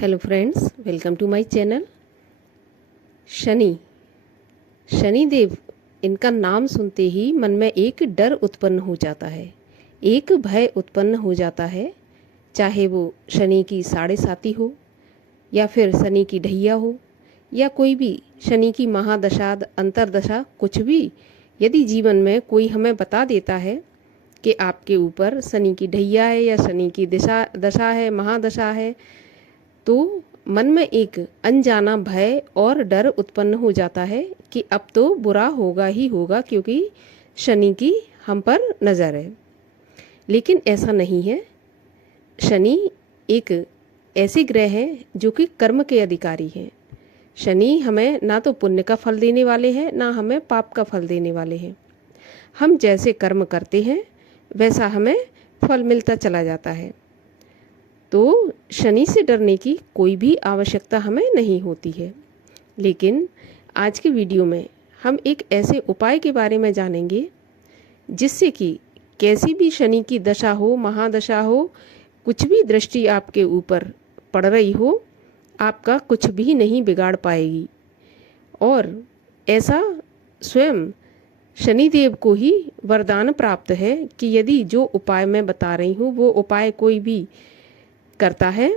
Hello friends, welcome to my channel. Shani Shanidev, इनका नाम सुनते ही मन में एक डर उत्पन्न हो जाता है, एक भय उत्पन्न हो जाता है। चाहे वो शनि की साढ़े साती हो या फिर शनि की ढैया हो या कोई भी शनि की महादशा अंतरदशा, कुछ भी यदि जीवन में कोई हमें बता देता है कि आपके ऊपर शनि की ढैया है या शनि की दशा है, महादशा है, तो मन में एक अनजाना भय और डर उत्पन्न हो जाता है कि अब तो बुरा होगा ही होगा, क्योंकि शनि की हम पर नज़र है। लेकिन ऐसा नहीं है। शनि एक ऐसे ग्रह है जो कि कर्म के अधिकारी हैं। शनि हमें ना तो पुण्य का फल देने वाले हैं, ना हमें पाप का फल देने वाले हैं। हम जैसे कर्म करते हैं वैसा हमें फल मिलता चला जाता है। तो शनि से डरने की कोई भी आवश्यकता हमें नहीं होती है। लेकिन आज के वीडियो में हम एक ऐसे उपाय के बारे में जानेंगे जिससे कि कैसी भी शनि की दशा हो, महादशा हो, कुछ भी दृष्टि आपके ऊपर पड़ रही हो, आपका कुछ भी नहीं बिगाड़ पाएगी। और ऐसा स्वयं शनिदेव को ही वरदान प्राप्त है कि यदि जो उपाय मैं बता रही हूँ वो उपाय कोई भी करता है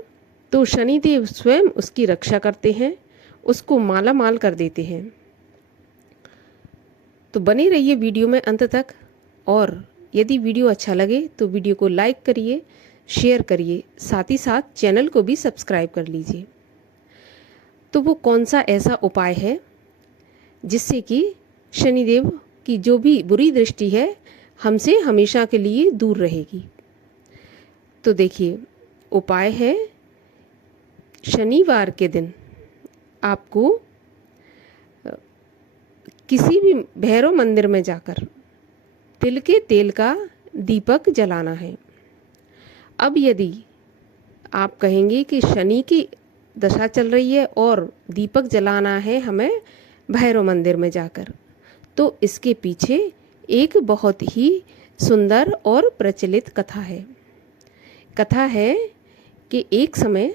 तो शनिदेव स्वयं उसकी रक्षा करते हैं, उसको माला माल कर देते हैं। तो बने रहिए वीडियो में अंत तक, और यदि वीडियो अच्छा लगे तो वीडियो को लाइक करिए, शेयर करिए, साथ ही साथ चैनल को भी सब्सक्राइब कर लीजिए। तो वो कौन सा ऐसा उपाय है जिससे कि शनिदेव की जो भी बुरी दृष्टि है हमसे हमेशा के लिए दूर रहेगी? तो देखिए, उपाय है शनिवार के दिन आपको किसी भी भैरव मंदिर में जाकर तिल के तेल का दीपक जलाना है। अब यदि आप कहेंगे कि शनि की दशा चल रही है और दीपक जलाना है हमें भैरव मंदिर में जाकर, तो इसके पीछे एक बहुत ही सुंदर और प्रचलित कथा है। कथा है कि एक समय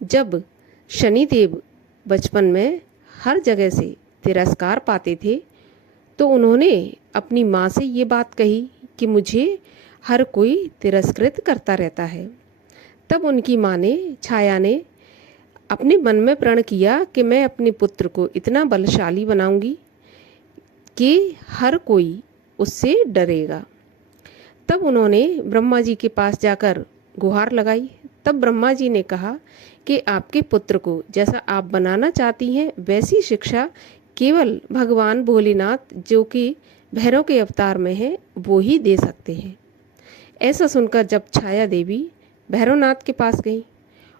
जब शनिदेव बचपन में हर जगह से तिरस्कार पाते थे, तो उन्होंने अपनी माँ से ये बात कही कि मुझे हर कोई तिरस्कृत करता रहता है। तब उनकी माँ ने, छाया ने, अपने मन में प्रण किया कि मैं अपने पुत्र को इतना बलशाली बनाऊंगी कि हर कोई उससे डरेगा। तब उन्होंने ब्रह्मा जी के पास जाकर गुहार लगाई। तब ब्रह्मा जी ने कहा कि आपके पुत्र को जैसा आप बनाना चाहती हैं वैसी शिक्षा केवल भगवान भोलेनाथ, जो कि भैरव के अवतार में है, वो ही दे सकते हैं। ऐसा सुनकर जब छाया देवी भैरवनाथ के पास गई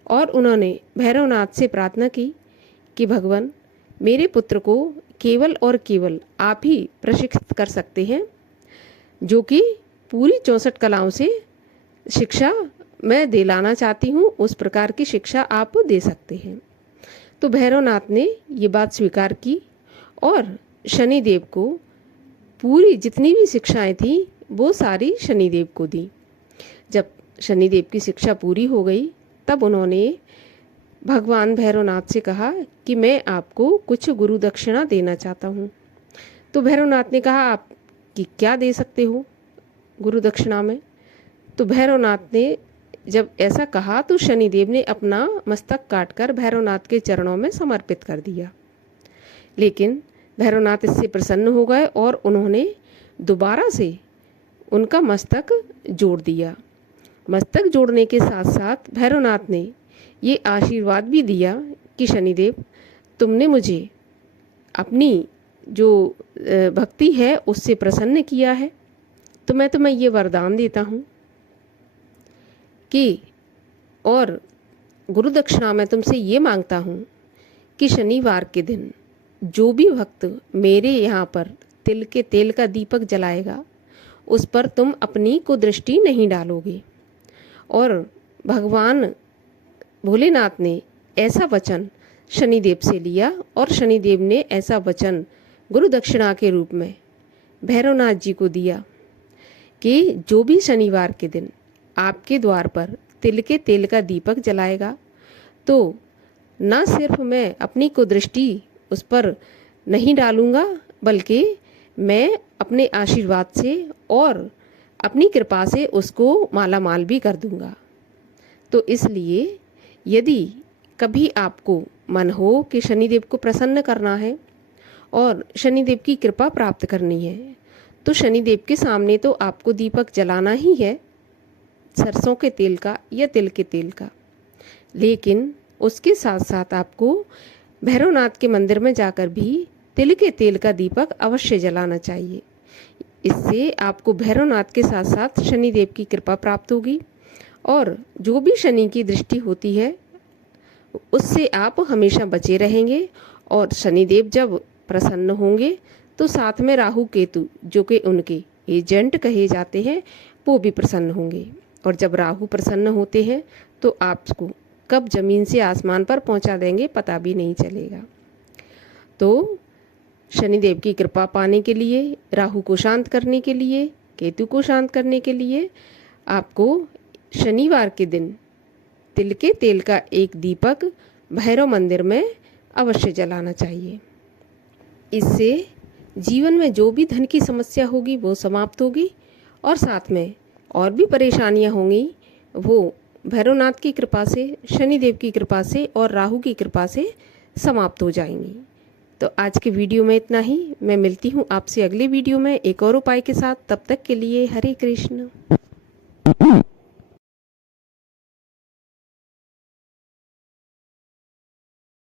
और उन्होंने भैरवनाथ से प्रार्थना की कि भगवान, मेरे पुत्र को केवल और केवल आप ही प्रशिक्षित कर सकते हैं, जो कि पूरी 64 कलाओं से शिक्षा मैं दिलाना चाहती हूँ, उस प्रकार की शिक्षा आप दे सकते हैं। तो भैरवनाथ ने ये बात स्वीकार की और शनिदेव को पूरी जितनी भी शिक्षाएं थी वो सारी शनिदेव को दी। जब शनिदेव की शिक्षा पूरी हो गई तब उन्होंने भगवान भैरवनाथ से कहा कि मैं आपको कुछ गुरु दक्षिणा देना चाहता हूँ। तो भैरवनाथ ने कहा, आप कि क्या दे सकते हो गुरु दक्षिणा में? तो भैरवनाथ ने जब ऐसा कहा तो शनिदेव ने अपना मस्तक काटकर भैरवनाथ के चरणों में समर्पित कर दिया। लेकिन भैरवनाथ इससे प्रसन्न हो गए और उन्होंने दोबारा से उनका मस्तक जोड़ दिया। मस्तक जोड़ने के साथ साथ भैरवनाथ ने ये आशीर्वाद भी दिया कि शनिदेव, तुमने मुझे अपनी जो भक्ति है उससे प्रसन्न किया है, तो मैं तुम्हें ये वरदान देता हूँ कि, और गुरु दक्षिणा में तुमसे ये मांगता हूँ कि शनिवार के दिन जो भी भक्त मेरे यहाँ पर तिल के तेल का दीपक जलाएगा उस पर तुम अपनी को दृष्टि नहीं डालोगे। और भगवान भोलेनाथ ने ऐसा वचन शनिदेव से लिया और शनिदेव ने ऐसा वचन गुरु दक्षिणा के रूप में भैरवनाथ जी को दिया कि जो भी शनिवार के दिन आपके द्वार पर तिल के तेल का दीपक जलाएगा तो ना सिर्फ मैं अपनी कुदृष्टि उस पर नहीं डालूंगा, बल्कि मैं अपने आशीर्वाद से और अपनी कृपा से उसको माला माल भी कर दूंगा। तो इसलिए यदि कभी आपको मन हो कि शनिदेव को प्रसन्न करना है और शनिदेव की कृपा प्राप्त करनी है, तो शनिदेव के सामने तो आपको दीपक जलाना ही है, सरसों के तेल का या तिल के तेल का। लेकिन उसके साथ साथ आपको भैरवनाथ के मंदिर में जाकर भी तिल के तेल का दीपक अवश्य जलाना चाहिए। इससे आपको भैरवनाथ के साथ साथ शनिदेव की कृपा प्राप्त होगी और जो भी शनि की दृष्टि होती है उससे आप हमेशा बचे रहेंगे। और शनिदेव जब प्रसन्न होंगे तो साथ में राहु केतु, जो कि उनके एजेंट कहे जाते हैं, वो भी प्रसन्न होंगे। और जब राहु प्रसन्न होते हैं तो आपको कब जमीन से आसमान पर पहुंचा देंगे पता भी नहीं चलेगा। तो शनिदेव की कृपा पाने के लिए, राहु को शांत करने के लिए, केतु को शांत करने के लिए आपको शनिवार के दिन तिल के तेल का एक दीपक भैरव मंदिर में अवश्य जलाना चाहिए। इससे जीवन में जो भी धन की समस्या होगी वो समाप्त होगी और साथ में और भी परेशानियां होंगी वो भैरवनाथ की कृपा से, शनिदेव की कृपा से और राहु की कृपा से समाप्त हो जाएंगी। तो आज के वीडियो में इतना ही। मैं मिलती हूँ आपसे अगले वीडियो में एक और उपाय के साथ। तब तक के लिए हरे कृष्ण।